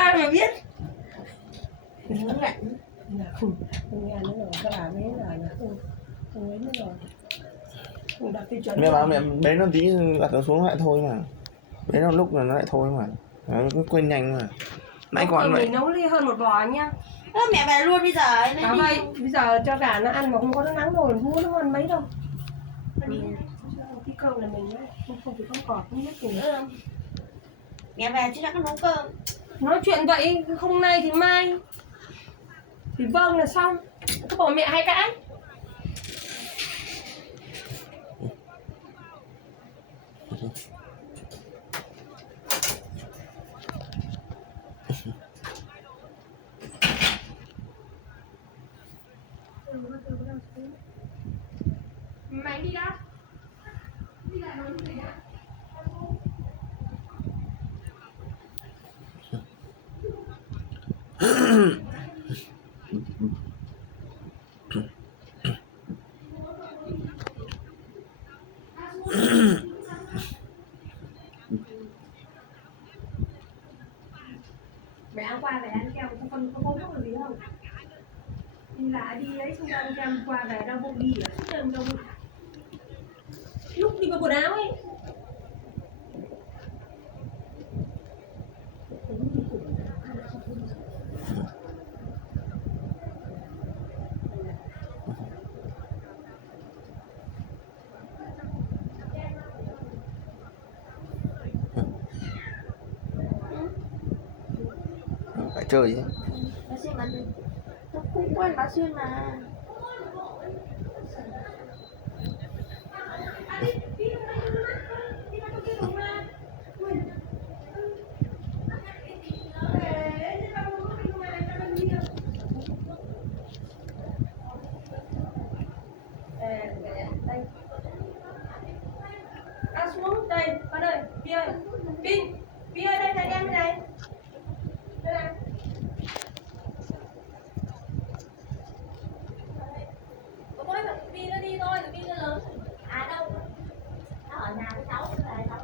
ai mà biết. Nó lạnh là không nghe nó rồi các bà mấy là không ấy nữa rồi. Không đặt tiêu chuẩn. Mẹ bảo mẹ bế nó tí đặt nó xuống lại thôi mà. Bế nó lúc là nó lại thôi mà. Nó cứ quên nhanh mà. Nãy còn vậy. Mình nấu ly hơn 1 bò nhá. Mẹ về luôn bây giờ ấy. À vậy, bây giờ cho gà nó ăn mà không có nước nắng rồi, mua nó ăn mấy đâu. Cái cơm là mình không phải không cọp không biết gì. Mẹ về chứ đã có nấu cơm. Nói chuyện vậy, hôm nay thì mai. Thì vâng là xong. Cứ bỏ mẹ hay cãi. Mày đi đâu? Đi lại nói gì nhá? Mẹ ăn qua về ăn keo không con có bố có gì không? Đi lại đi ấy xong ra ăn kem qua về đau bụng đi ở suốt đêm đau bụng. Lúc đi vào quần áo ấy. Phải chơi chứ. Bà Xuyên mà tôi cũng quen bà Xuyên mà. Xuống đây, con ơi, Phi ơi, Phi ơi đây, em đây này. Đây này. Có mỗi thằng Phi nó đi thôi, thằng Phi nó lớn. À đâu, nó ở nhà với cháu về cháu.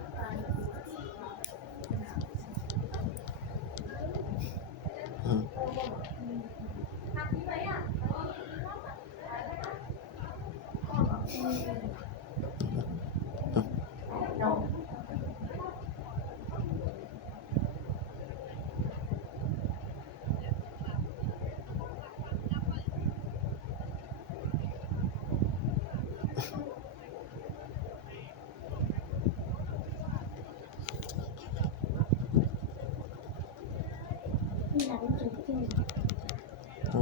Học như vậy à? No. Đi làm cái gì? Ừ.